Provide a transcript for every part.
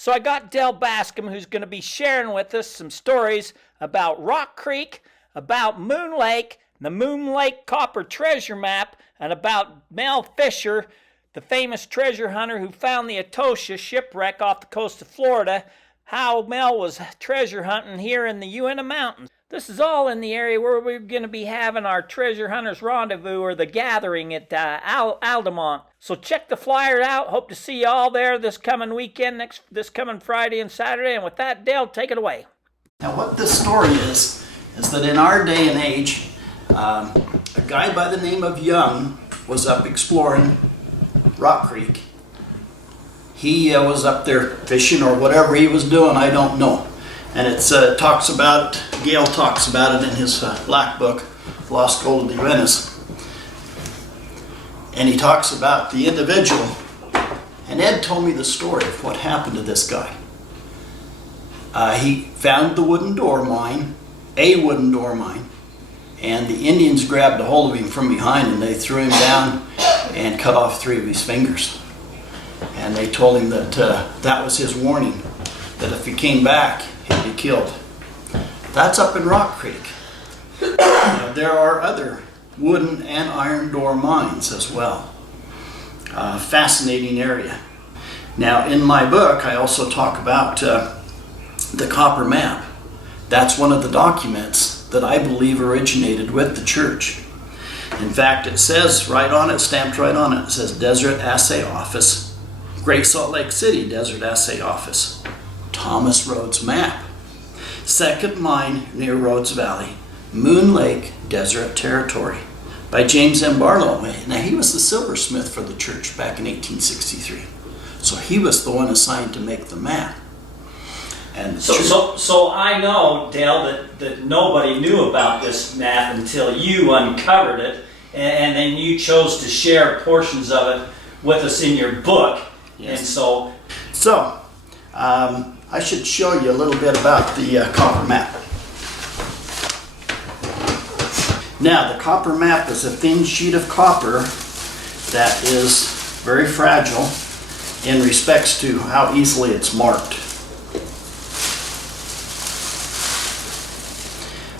So I got Del Bascom, who's going to be sharing with us some stories about Rock Creek, about Moon Lake, the Moon Lake Copper Treasure Map, and about Mel Fisher, the famous treasure hunter who found the Atocha shipwreck off the coast of Florida, how Mel was treasure hunting here in the Uinta Mountains. This is all in the area where we're going to be having our treasure hunters rendezvous, or the gathering at Altamont. So check the flyer out. Hope to see you all there this coming weekend, this coming Friday and Saturday. And with that, Dale, take it away. Now what this story is that in our day and age, a guy by the name of Young was up exploring Rock Creek. He was up there fishing or whatever he was doing, I don't know. And it talks about, Gale talks about it in his black book, Lost Gold of the Uintas. And he talks about the individual, and Ed told me the story of what happened to this guy. He found the wooden door mine, a wooden door mine, and the Indians grabbed a hold of him from behind and they threw him down and cut off 3 of his fingers. And they told him that that was his warning, that if he came back, he'd be killed. That's up in Rock Creek. There are other wooden and iron door mines as well. Fascinating area. Now in my book I also talk about the copper map. That's one of the documents that I believe originated with the church. In fact, it says right on it, stamped right on it, it says Desert Assay Office, Great Salt Lake City Desert Assay Office, Thomas Rhoades map, second mine near Rhoades Valley, Moon Lake Desert Territory, by James M. Barlow. Now he was the silversmith for the church back in 1863. So he was the one assigned to make the map. And so I know, Dale, that nobody knew about this map until you uncovered it, and then you chose to share portions of it with us in your book. Yes. And so I should show you a little bit about the copper map. Now, the copper map is a thin sheet of copper that is very fragile in respects to how easily it's marked.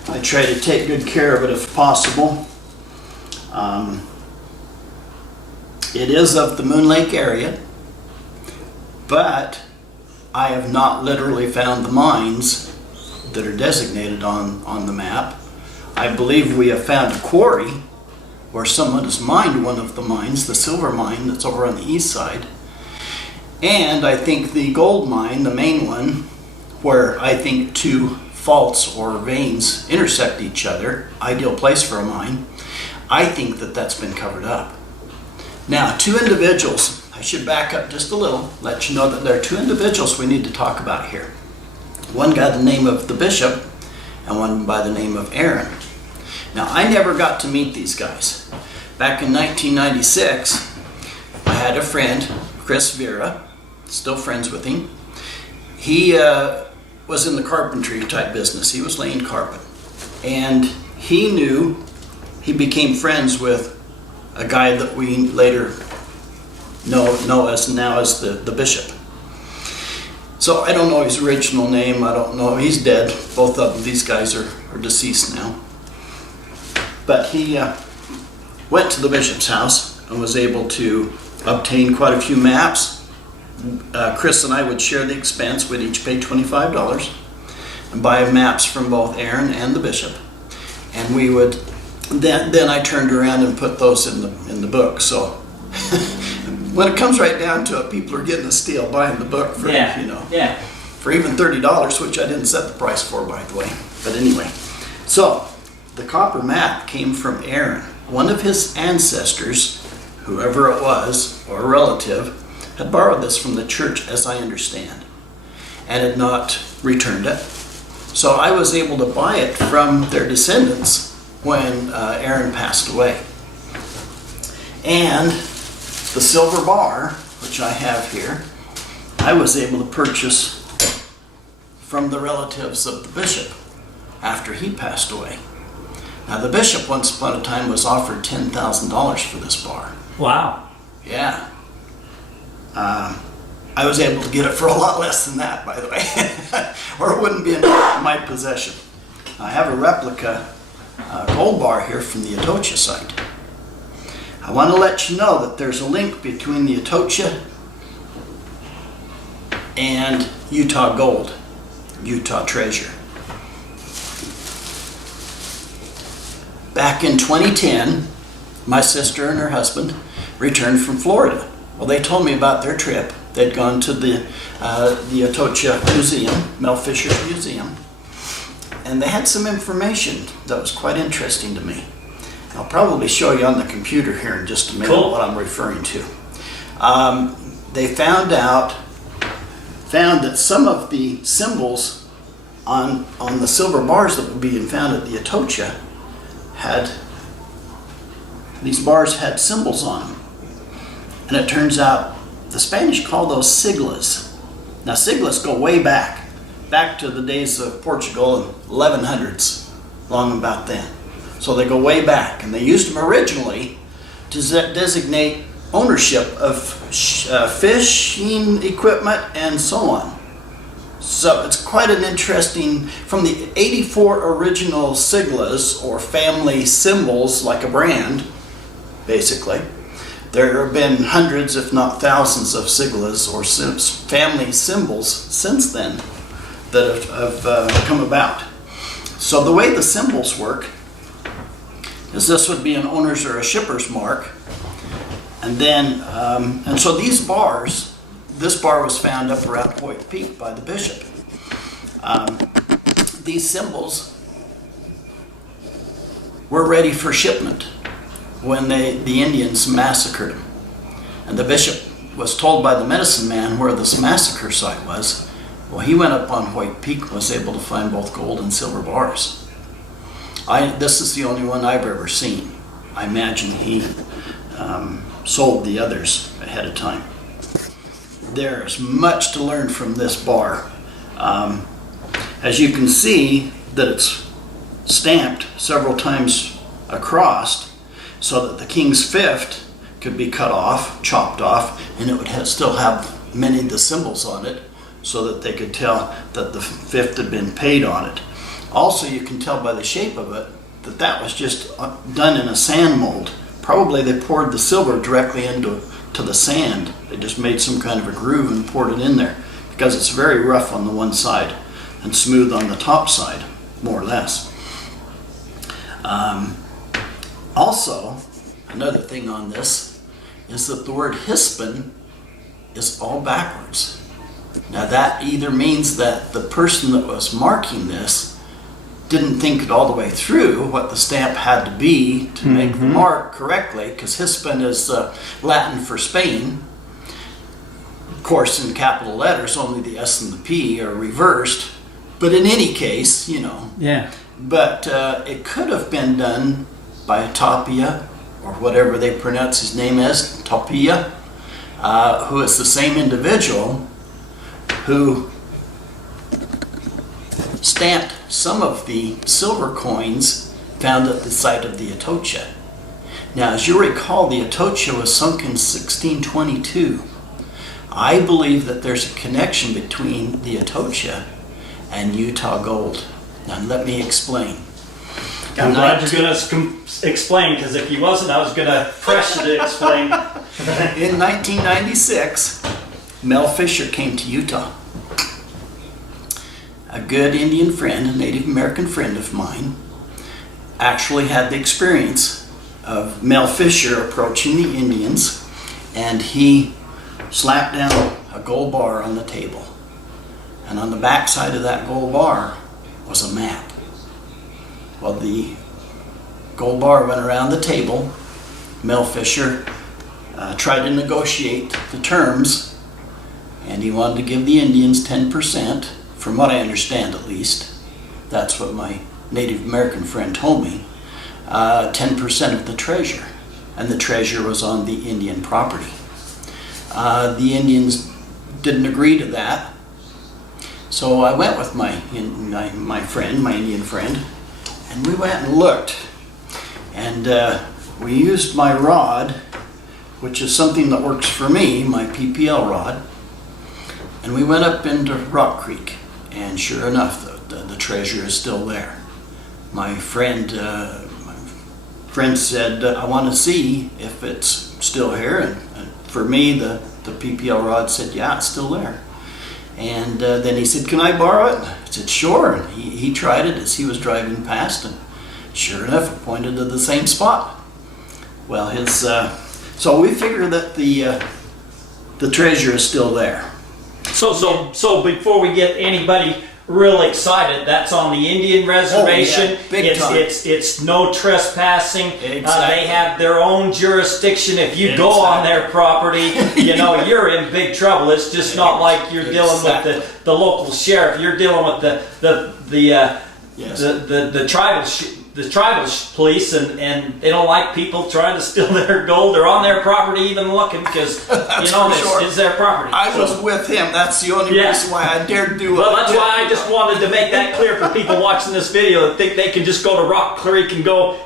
I try to take good care of it if possible. It is of the Moon Lake area, but I have not literally found the mines that are designated on the map. I believe we have found a quarry where someone has mined one of the mines, the silver mine that's over on the east side. And I think the gold mine, the main one, where I think 2 faults or veins intersect each other, ideal place for a mine, I think that that's been covered up. Now, 2 individuals, I should back up just a little, let you know that there are 2 individuals we need to talk about here. One guy by the name of the bishop, and one by the name of Aaron. Now, I never got to meet these guys. Back in 1996, I had a friend, Chris Vera, still friends with him. He was in the carpentry type business. He was laying carpet. And he became friends with a guy that we later know as the bishop. So I don't know his original name. I don't know. He's dead. Both of these guys are deceased now. But he went to the bishop's house and was able to obtain quite a few maps. Chris and I would share the expense. We'd each pay $25 and buy maps from both Aaron and the bishop. And we would then I turned around and put those in the book. So when it comes right down to it, people are getting a steal buying the book for for even $30, which I didn't set the price for, by the way. But anyway, so the copper map came from Aaron. One of his ancestors, whoever it was, or a relative, had borrowed this from the church, as I understand, and had not returned it. So I was able to buy it from their descendants when Aaron passed away. And the silver bar, which I have here, I was able to purchase from the relatives of the bishop after he passed away. Now, the bishop once upon a time was offered $10,000 for this bar. Wow. Yeah. I I was able to get it for a lot less than that, by the way, or it wouldn't be in my possession. I have a replica gold bar here from the Atocha site. I want to let you know that there's a link between the Atocha and Utah gold, Utah treasure. Back in 2010, my sister and her husband returned from Florida. Well, they told me about their trip. They'd gone to the Atocha Museum, Mel Fisher Museum, and they had some information that was quite interesting to me. I'll probably show you on the computer here in just a minute what I'm referring to. They found that some of the symbols on the silver bars that were being found at the Atocha these bars had symbols on them. And it turns out the Spanish call those siglas. Now siglas go way back to the days of Portugal in 1100s, long about then. So they go way back, and they used them originally to designate ownership of fishing equipment and so on. So it's quite an interesting, from the 84 original siglas or family symbols, like a brand, basically, there have been hundreds, if not thousands, of siglas or family symbols since then that have come about. So the way the symbols work is this would be an owner's or a shipper's mark. And then, and so these bars, this bar was found up around Hoyt Peak by the bishop. These symbols were ready for shipment when the Indians massacred them. And the bishop was told by the medicine man where this massacre site was. Well, he went up on Hoyt Peak and was able to find both gold and silver bars. This is the only one I've ever seen. I imagine he sold the others ahead of time. There's much to learn from this bar. As you can see that it's stamped several times across so that the king's fifth could be cut off, chopped off, and it would still have many of the symbols on it so that they could tell that the fifth had been paid on it. Also, you can tell by the shape of it that that was just done in a sand mold. Probably they poured the silver directly into the sand. They just made some kind of a groove and poured it in there because it's very rough on the one side and smooth on the top side, more or less. Also, another thing on this is that the word Hispin is all backwards. Now that either means that the person that was marking this didn't think it all the way through what the stamp had to be to make the mark correctly, because Hispin is Latin for Spain. Of course, in capital letters, only the S and the P are reversed. But in any case, you know. Yeah. But it could have been done by Tapia, or whatever they pronounce his name as, Tapia, who is the same individual who stamped some of the silver coins found at the site of the Atocha. Now, as you recall, the Atocha was sunk in 1622. I believe that there's a connection between the Atocha and Utah gold. Now, let me explain. I'm glad you're going to explain, because if you wasn't, I was going to press you to explain. In 1996, Mel Fisher came to Utah. A good Indian friend, a Native American friend of mine, actually had the experience of Mel Fisher approaching the Indians, and he slapped down a gold bar on the table. And on the back side of that gold bar was a map. Well, the gold bar went around the table. Mel Fisher tried to negotiate the terms, and he wanted to give the Indians 10%, from what I understand at least. That's what my Native American friend told me. 10% of the treasure, and the treasure was on the Indian property. The Indians didn't agree to that, so I went with my Indian friend, and we went and looked, and we used my rod, which is something that works for me, my PPL rod, And we went up into Rock Creek, and sure enough, the treasure is still there. My friend said, I want to see if it's still here. And for me, the PPL rod said, yeah, it's still there. And then he said, can I borrow it? I said, sure. And he tried it as he was driving past, and sure enough, it pointed to the same spot. Well, so we figure that the treasure is still there. So before we get anybody real excited, that's on the Indian reservation. Oh, yeah, big time. It's no trespassing. Exactly. They have their own jurisdiction. If you go on their property, you're in big trouble. It's just not like you're dealing with the local sheriff. You're dealing with the tribal police, and they don't like people trying to steal their gold. They're on their property even looking, because it's their property. I was with him. That's the only reason why I dared do it. Well, that's why I just wanted to make that clear for people watching this video that think they can just go to Rock Creek and go,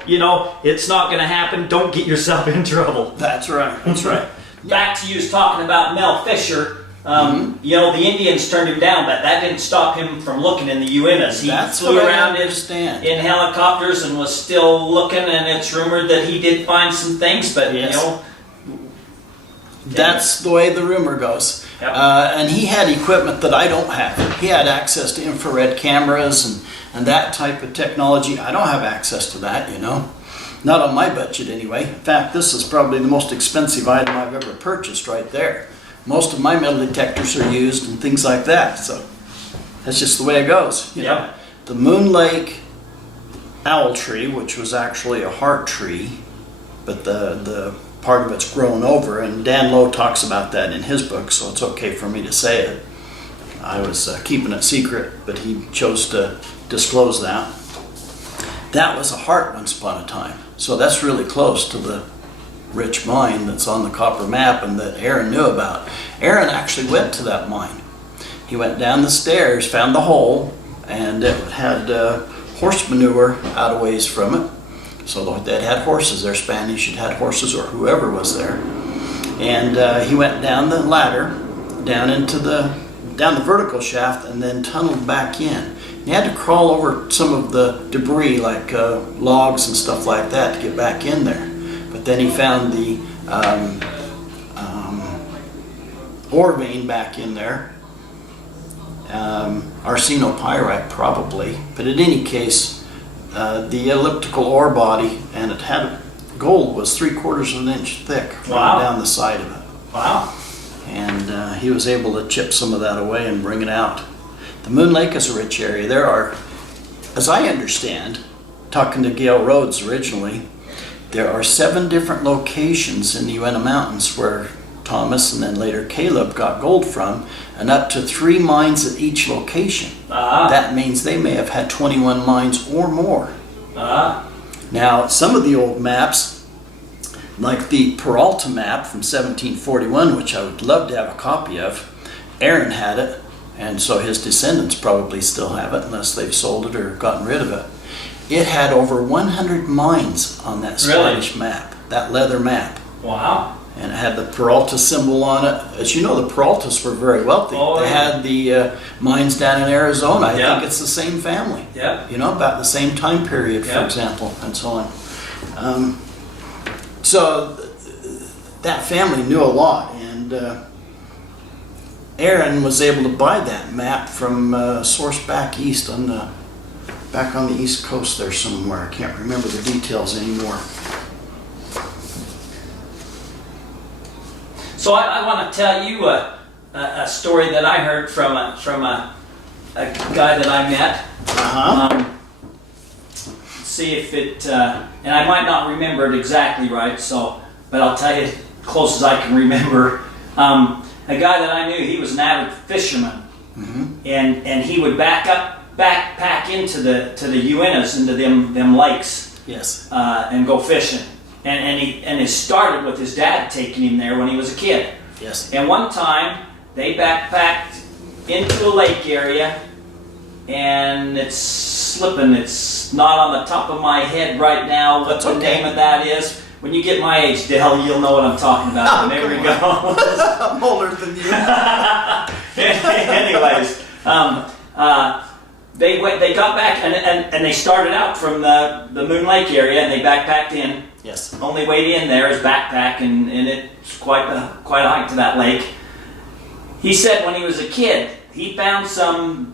it's not going to happen. Don't get yourself in trouble. That's right. That's right. Back to you talking about Mel Fisher. The Indians turned him down, but that didn't stop him from looking in the Uintas. He flew around in helicopters and was still looking, and it's rumored that he did find some things, but that's the way the rumor goes. Yep. And he had equipment that I don't have. He had access to infrared cameras and that type of technology. I don't have access to that, Not on my budget anyway. In fact, this is probably the most expensive item I've ever purchased right there. Most of my metal detectors are used and things like that, so that's just the way it goes. Yep. The Moon Lake owl tree, which was actually a heart tree, but the part of it's grown over, and Dan Lowe talks about that in his book, so it's okay for me to say it. I was keeping it secret, but he chose to disclose that. That was a heart once upon a time, so that's really close to the rich mine that's on the copper map and that Aaron knew about. Aaron actually went to that mine. He went down the stairs, found the hole, and it had horse manure out a ways from it. So they'd had horses there, Spanish had had horses, or whoever was there. And he went down the ladder, down the vertical shaft, and then tunneled back in. He had to crawl over some of the debris, like logs and stuff like that, to get back in there. But then he found the ore vein back in there, arsenopyrite probably. But in any case, the elliptical ore body, and it had gold, was 3/4 of an inch thick. Wow. Down the side of it. Wow. And he was able to chip some of that away and bring it out. The Moon Lake is a rich area. There are, as I understand, talking to Gail Rhoades originally, there are 7 different locations in the Uinta Mountains where Thomas and then later Caleb got gold from, and up to 3 mines at each location. That means they may have had 21 mines or more. Now, some of the old maps, like the Peralta map from 1741, which I would love to have a copy of, Aaron had it, and so his descendants probably still have it, unless they've sold it or gotten rid of it. It had over 100 mines on that Spanish map, that leather map. Wow. And it had the Peralta symbol on it. As you know, the Peraltas were very wealthy. They had the mines down in Arizona. I think it's the same family. Yeah. About the same time period, for example, and so on. So that family knew a lot, and Aaron was able to buy that map from a source back east back on the East Coast there somewhere. I can't remember the details anymore. So I want to tell you a story that I heard from a guy that I met. See if it, and I might not remember it exactly right, but I'll tell you as close as I can remember. A guy that I knew, he was an avid fisherman, and he would backpack into the Uintas, into them lakes, and go fishing. And it started with his dad taking him there when he was a kid. Yes. And one time they backpacked into a lake area, and it's slipping. It's not on the top of my head right now what the name of that is. When you get my age, Dale, you'll know what I'm talking about. There we go. I'm older than you. Anyways, they got back and they started out from the Moon Lake area and they backpacked in. Yes. Only way in there is backpack, and it's quite a hike to that lake. He said when he was a kid, he found some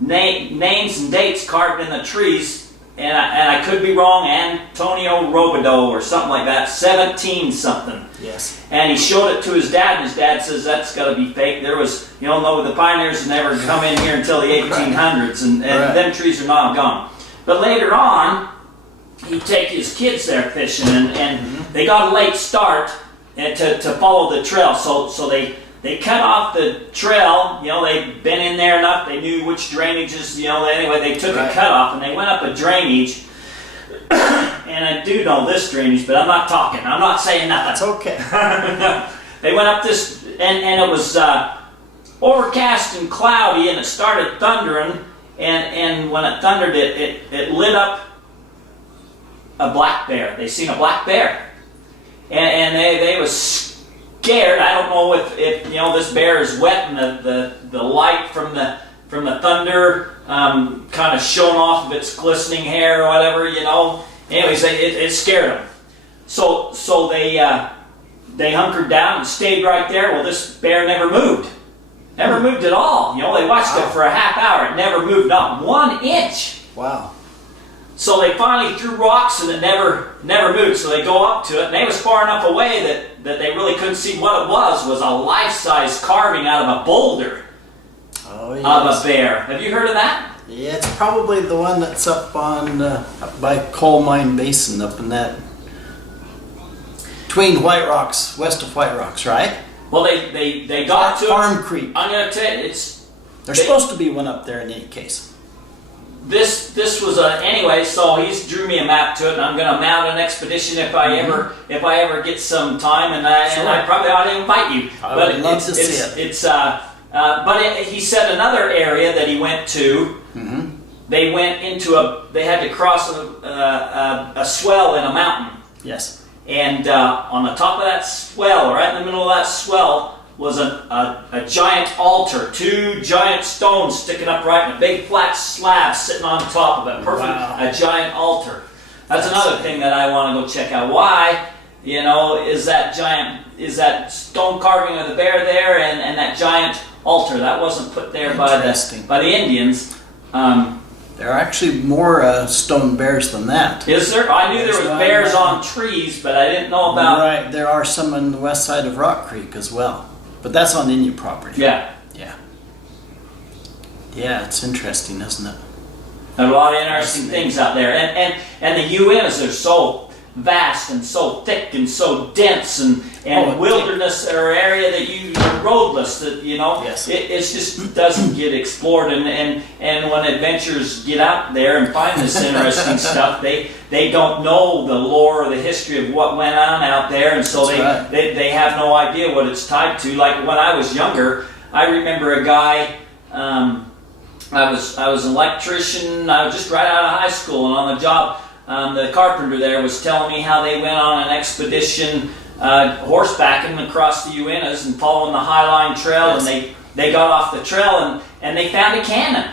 names and dates carved in the trees, and I could be wrong, Antonio Robideau or something like that, 17 something. Yes. And he showed it to his dad, and his dad says that's got to be fake. There was, no, the pioneers never come in here until the 1800s, and Right. them trees are not gone. But later on, he'd take his kids there fishing, and they got a late start to follow the trail. So they cut off the trail. They'd been in there enough. They knew which drainages. Anyway, they took Right. a cut off and they went up a drainage. And I do know this drainage, but I'm not talking. I'm not saying nothing. That's okay. They went up this, and it was overcast and cloudy, and it started thundering. And when it thundered, it lit up a black bear. They seen a black bear, and they was scared. I don't know if this bear is wet and the light from the thunder kind of shone off of its glistening hair or whatever. Anyways, it scared them. So they hunkered down and stayed right there. Well, this bear never moved. Never moved at all. They watched it for a half hour. It never moved, not 1 inch. Wow. So they finally threw rocks and it never moved. So they go up to it, and they was far enough away that they really couldn't see what it was a life-size carving out of a boulder Oh, yes. of a bear. Have you heard of that? Yeah, it's probably the one that's up on up by Coal Mine Basin, up in that between White Rocks, west of White Rocks, right? Well, they got to Farm it. Creek. I'm gonna tell you, There's supposed to be one up there in any case. this was anyway. So he's drew me a map to it, and I'm gonna mount an expedition if I ever get some time, and I probably ought to invite you. I would love to see it. He said another area that he went to. Mm-hmm. They went into they had to cross a swell in a mountain. Yes. And on the top of that swell, right in the middle of that swell, was a giant altar. 2 giant stones sticking upright and a big flat slab sitting on top of it. Perfect. Wow. A giant altar. That's another thing that I want to go check out. Why, is that stone carving of the bear there and that giant altar? That wasn't put there by the Indians. There are actually more stone bears than that. Is there? I knew there was bears on trees, but I didn't know about... Right, there are some on the west side of Rock Creek as well. But that's on Indian property. Yeah. Yeah. Yeah, it's interesting, isn't it? There are a lot of interesting things out there. And the Uintas are so vast and so thick and so dense and wilderness or area that you're roadless that Yes. it just doesn't get explored, and when adventurers get out there and find this interesting stuff, they don't know the lore or the history of what went on out there, and so they have no idea what it's tied to. Like when I was younger, I remember a guy. I was an electrician. I was just right out of high school and on the job. The carpenter there was telling me how they went on an expedition horsebacking across the Uintas and following the Highline Trail, Yes. and they got off the trail and they found a cannon.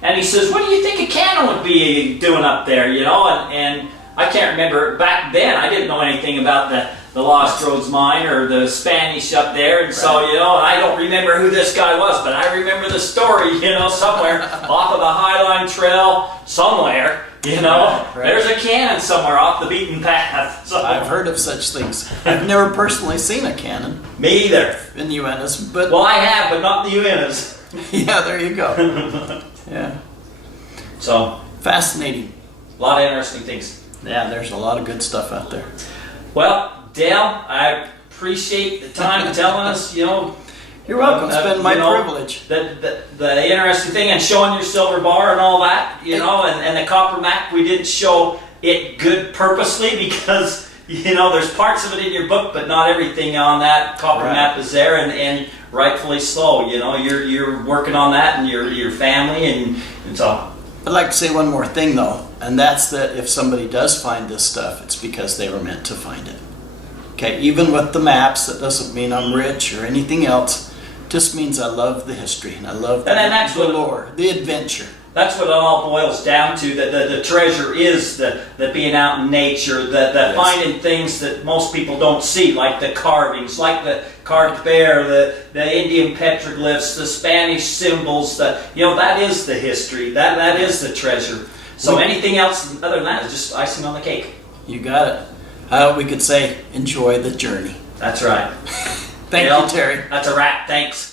And he says, "What do you think a cannon would be doing up there?" And I can't remember. Back then, I didn't know anything about the Lost Rhoades mine or the Spanish up there, and so I don't remember who this guy was, but I remember the story. Somewhere off of the Highline Trail, somewhere. Right. There's a cannon somewhere off the beaten path. So. I've heard of such things. I've never personally seen a cannon Me either. in the Uintas, but Well, I have, but not the Uintas. yeah, there you go. Yeah, So, fascinating. a lot of interesting things. Yeah, there's a lot of good stuff out there. Well, Dale, I appreciate the time telling us, You're welcome. It's been my privilege. The interesting thing, and showing your silver bar and all that, and the copper map, we didn't show it good purposely because, there's parts of it in your book, but not everything on that copper map is there, and rightfully so. You're working on that and your family, and so. I'd like to say one more thing though, and that's that if somebody does find this stuff, it's because they were meant to find it. Okay, even with the maps, that doesn't mean I'm rich or anything else. Just means I love the history and I love And then that's the what- lore, the adventure. That's what it all boils down to. That the treasure is the being out in nature, the Yes. finding things that most people don't see, like the carvings, like the carved bear, the Indian petroglyphs, the Spanish symbols. That is the history. That is the treasure. So anything else other than that is just icing on the cake. You got it. We could say, enjoy the journey. That's right. Thank Bill, you, Terry. That's a wrap. Thanks.